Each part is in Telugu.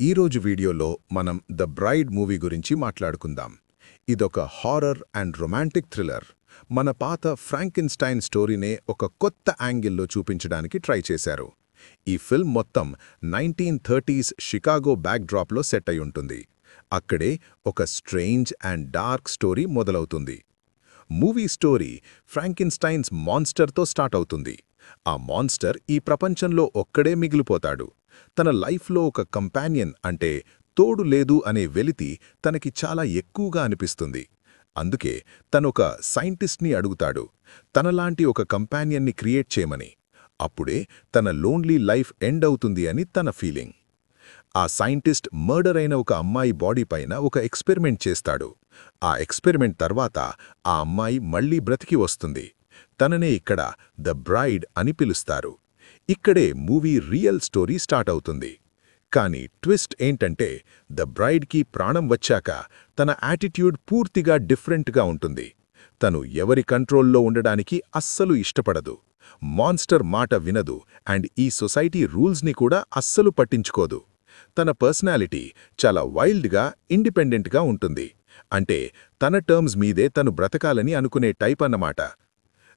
ఈరోజు వీడియోలో మనం ద బ్రైడ్ మూవీ గురించి మాట్లాడుకుందాం. ఇదొక హారర్ అండ్ రొమాంటిక్ థ్రిల్లర్. మన పాత ఫ్రాంకెన్‌స్టైన్ స్టోరీనే ఒక కొత్త యాంగిల్లో చూపించడానికి ట్రై చేశారు. ఈ ఫిల్మ్ మొత్తం 1930s షికాగో బ్యాక్‌డ్రాప్‌లో సెట్ అయి ఉంటుంది. అక్కడే ఒక స్ట్రేంజ్ అండ్ డార్క్ స్టోరీ మొదలవుతుంది. మూవీ స్టోరీ ఫ్రాంకెన్‌స్టైన్స్ మాన్స్టర్తో స్టార్ట్ అవుతుంది. ఆ మాన్స్టర్ ఈ ప్రపంచంలో ఒక్కడే మిగిలిపోతాడు. తన లైఫ్లో ఒక కంపానియన్ అంటే తోడు లేదు అనే వెలితి తనకి చాలా ఎక్కువగా అనిపిస్తుంది. అందుకే తనొక సైంటిస్ట్ని అడుగుతాడు, తనలాంటి ఒక కంపానియన్ని క్రియేట్ చేయమని. అప్పుడే తన లోన్లీ లైఫ్ ఎండ్ అవుతుంది అని తన ఫీలింగ్. ఆ సైంటిస్ట్ మర్డర్ అయిన ఒక అమ్మాయి బాడీ పైన ఒక ఎక్స్పెరిమెంట్ చేస్తాడు. ఆ ఎక్స్పెరిమెంట్ తర్వాత ఆ అమ్మాయి మళ్లీ బ్రతికి వస్తుంది. తననే ఇక్కడ ద బ్రైడ్ అని పిలుస్తారు. ఇక్కడే మూవీ రియల్ స్టోరీ స్టార్ట్ అవుతుంది. కానీ ట్విస్ట్ ఏంటంటే ద బ్రైడ్కి ప్రాణం వచ్చాక తన యాటిట్యూడ్ పూర్తిగా డిఫరెంట్గా ఉంటుంది. తను ఎవరి కంట్రోల్లో ఉండడానికి అస్సలు ఇష్టపడదు. మాన్స్టర్ మాట వినదు అండ్ ఈ సొసైటీ రూల్స్ని కూడా అస్సలు పట్టించుకోదు. తన పర్సనాలిటీ చాలా వైల్డ్గా, ఇండిపెండెంట్గా ఉంటుంది. అంటే తన టర్మ్స్ మీదే తను బ్రతకాలని అనుకునే టైప్ అన్నమాట.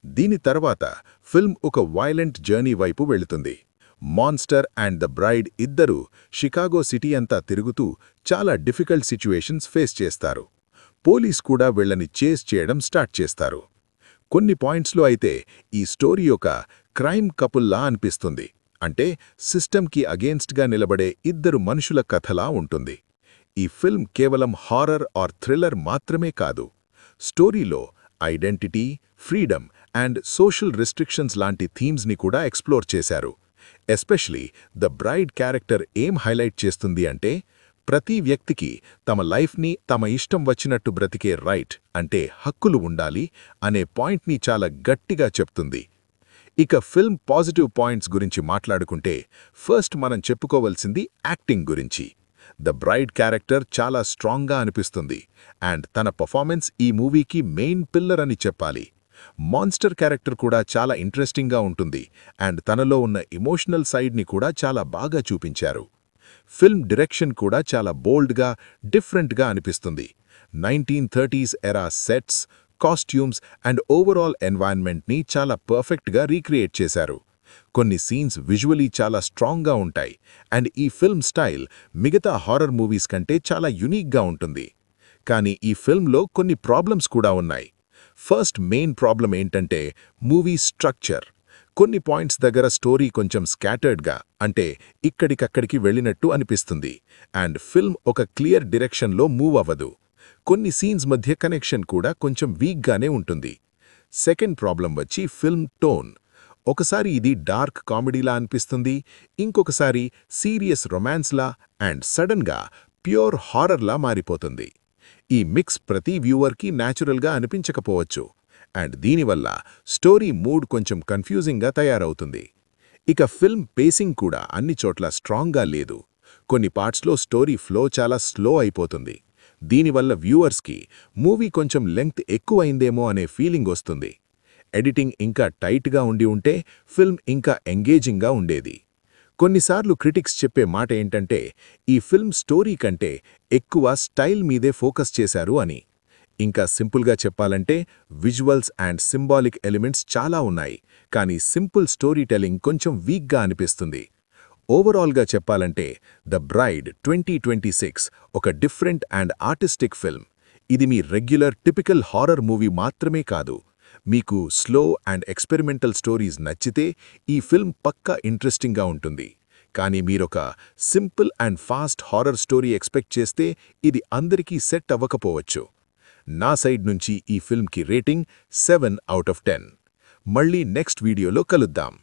దీని తర్వాత ఫిల్మ్ ఒక వైలెంట్ జర్నీ వైపు వెళుతుంది. మాన్స్టర్ అండ్ ద బ్రైడ్ ఇద్దరూ షికాగో సిటీ అంతా తిరుగుతూ చాలా డిఫికల్ట్ సిచ్యువేషన్స్ ఫేస్ చేస్తారు. పోలీస్ కూడా వీళ్ళని చేస్ చేయడం స్టార్ట్ చేస్తారు. కొన్ని పాయింట్స్లో అయితే ఈ స్టోరీ ఒక క్రైమ్ కపుల్లా అనిపిస్తుంది. అంటే సిస్టమ్కి అగేన్స్ట్గా నిలబడే ఇద్దరు మనుషుల కథలా ఉంటుంది. ఈ ఫిల్మ్ కేవలం హారర్ ఆర్ థ్రిల్లర్ మాత్రమే కాదు. స్టోరీలో identity, freedom and social restrictions లాంటి థీమ్స్ని కూడా ఎక్స్ప్లోర్ చేశారు. ఎస్పెషలీ ద బ్రైడ్ క్యారెక్టర్ ఏం హైలైట్ చేస్తుంది అంటే ప్రతి వ్యక్తికి తమ లైఫ్ని తమ ఇష్టం వచ్చినట్టు బ్రతికే రైట్ అంటే హక్కులు ఉండాలి అనే పాయింట్ని చాలా గట్టిగా చెప్తుంది. ఇక ఫిల్మ్ పాజిటివ్ పాయింట్స్ గురించి మాట్లాడుకుంటే ఫస్ట్ మనం చెప్పుకోవలసింది యాక్టింగ్ గురించి. ద బ్రైడ్ క్యారెక్టర్ చాలా స్ట్రాంగ్గా అనిపిస్తుంది అండ్ తన పర్ఫార్మెన్స్ ఈ మూవీకి మెయిన్ పిల్లర్ అని చెప్పాలి. మాన్స్టర్ క్యారెక్టర్ కూడా చాలా ఇంట్రెస్టింగ్గా ఉంటుంది అండ్ తనలో ఉన్న ఎమోషనల్ సైడ్ని కూడా చాలా బాగా చూపించారు. ఫిల్మ్ డైరెక్షన్ కూడా చాలా బోల్డ్గా, డిఫరెంట్గా అనిపిస్తుంది. 1930s ఎరా సెట్స్, కాస్ట్యూమ్స్ అండ్ ఓవరాల్ ఎన్వైరన్మెంట్ని చాలా పర్ఫెక్ట్గా రీక్రియేట్ చేశారు. కొన్ని సీన్స్ విజువలీ చాలా స్ట్రాంగ్గా ఉంటాయి అండ్ ఈ ఫిల్మ్ స్టైల్ మిగతా హారర్ మూవీస్ కంటే చాలా యునీక్గా ఉంటుంది. కానీ ఈ ఫిల్మ్లో కొన్ని ప్రాబ్లమ్స్ కూడా ఉన్నాయి. ఫస్ట్ మెయిన్ ప్రాబ్లం ఏంటంటే మూవీ స్ట్రక్చర్. కొన్ని పాయింట్స్ దగ్గర స్టోరీ కొంచెం స్కాటర్డ్గా అంటే ఇక్కడికక్కడికి వెళ్ళినట్టు అనిపిస్తుంది అండ్ ఫిల్మ్ ఒక క్లియర్ డైరెక్షన్లో మూవ్ అవ్వదు. కొన్ని సీన్స్ మధ్య కనెక్షన్ కూడా కొంచెం వీక్గానే ఉంటుంది. సెకండ్ ప్రాబ్లం వచ్చి ఫిల్మ్ టోన్. ఒకసారి ఇది డార్క్ కామెడీలా అనిపిస్తుంది, ఇంకొకసారి సీరియస్ రొమాన్స్లా అండ్ సడన్గా ప్యూర్ హారర్లా మారిపోతుంది. ఈ మిక్స్ ప్రతి వ్యూవర్కి న్యాచురల్గా అనిపించకపోవచ్చు అండ్ దీనివల్ల స్టోరీ మూడ్ కొంచెం కన్ఫ్యూజింగ్గా తయారవుతుంది. ఇక ఫిల్మ్ పేసింగ్ కూడా అన్ని చోట్ల స్ట్రాంగ్గా లేదు. కొన్ని పార్ట్స్లో స్టోరీ ఫ్లో చాలా స్లో అయిపోతుంది. దీనివల్ల వ్యూవర్స్కి మూవీ కొంచెం లెంగ్త్ ఎక్కువైందేమో అనే ఫీలింగ్ వస్తుంది. ఎడిటింగ్ ఇంకా టైట్గా ఉంటే ఫిల్మ్ ఇంకా ఎంగేజింగ్గా ఉండేది. కొన్నిసార్లు క్రిటిక్స్ చెప్పే మాట ఏంటంటే ఈ ఫిల్మ్ స్టోరీ కంటే ఎక్కువ స్టైల్ మీదే ఫోకస్ చేశారు అని. ఇంకా సింపుల్గా చెప్పాలంటే విజువల్స్ అండ్ సింబాలిక్ ఎలిమెంట్స్ చాలా ఉన్నాయి, కానీ సింపుల్ స్టోరీ టెల్లింగ్ కొంచెం వీక్గా అనిపిస్తుంది. ఓవరాల్గా చెప్పాలంటే ద బ్రైడ్ 2026 ఒక డిఫరెంట్ అండ్ ఆర్టిస్టిక్ ఫిల్మ్. ఇది మీ రెగ్యులర్ టిపికల్ హారర్ మూవీ మాత్రమే కాదు. మీకు స్లో అండ్ ఎక్స్పెరిమెంటల్ స్టోరీస్ నచ్చితే ఈ ఫిల్మ్ పక్కా ఇంట్రెస్టింగ్గా ఉంటుంది. కానీ మీరొక simple and fast horror story expect చేస్తే ఇది అందరికీ సెట్ అవ్వకపోవచ్చు. నా సైడ్ నుంచి ఈ ఫిల్మ్కి రేటింగ్ 7/10. మళ్ళీ నెక్స్ట్ వీడియోలో కలుద్దాం.